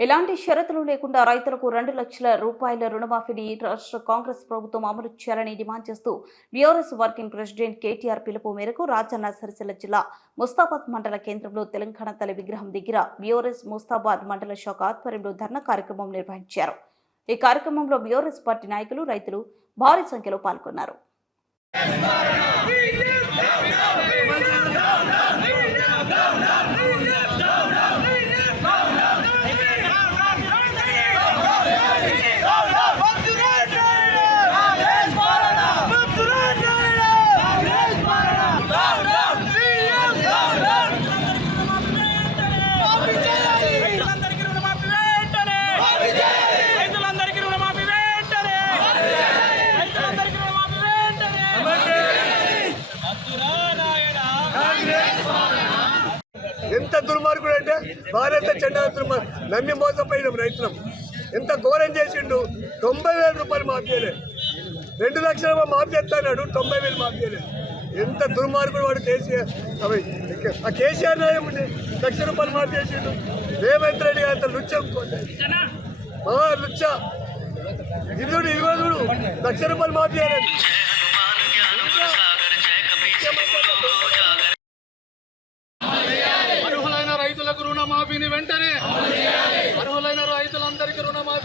ఎలాంటి షరతులు లేకుండా రైతులకు రెండు లక్షల రూపాయల రుణమాఫీని రాష్ట్ర కాంగ్రెస్ ప్రభుత్వం అమలు చేయాలని డిమాండ్ చేస్తూ బీఆర్ఎస్ వర్కింగ్ ప్రెసిడెంట్ కేటీఆర్ పిలుపు మేరకు రాజన్న సిరిసిల్ల జిల్లా ముస్తాబాద్ మండల కేంద్రంలో తెలంగాణ తల్లి విగ్రహం దగ్గర బీఆర్ఎస్ ముస్తాబాద్ మండల శాఖ ఆధ్వర్యంలో ధర్నా కార్యక్రమం నిర్వహించారు. ఈ కార్యక్రమంలో బీఆర్ఎస్ పార్టీ నాయకులు రైతులు భారీ సంఖ్యలో పాల్గొన్నారు రైతులందరికీ రుణమాఫీ వెంటనే రైతులందరికీ రుణమాఫీ వెంటనే రైతులందరికీ రుణమాఫీ వెంటనే అద్దురా నాయనా ఎంత దుర్మార్గుడు అంటే భారత చెండా దుర్మార్గు నమ్మి మోసపోయినాం రైతులం. ఎంత ఘోరం చేసిండు? తొంభై వేల రూపాయలు మాఫీ చేయలేదు రెండు లక్షల మాఫీ చేస్తాడు తొంభై వేలు మాఫీ చేయలేదు ఎంత దుర్మార్గుడు వాడు కేసీఆర్? అవి ఆ కేసీఆర్ ఏముంది లక్ష రూపాయలు మాఫీ చేసిండు. రేవంత్ రెడ్డి గారు అంత లుచ్చ మా లుచ్చ. ఇరుడు ఇరవై లక్ష రూపాయలు మాఫీ చేయలేదు. రైతులందరికీ రుణమాఫీ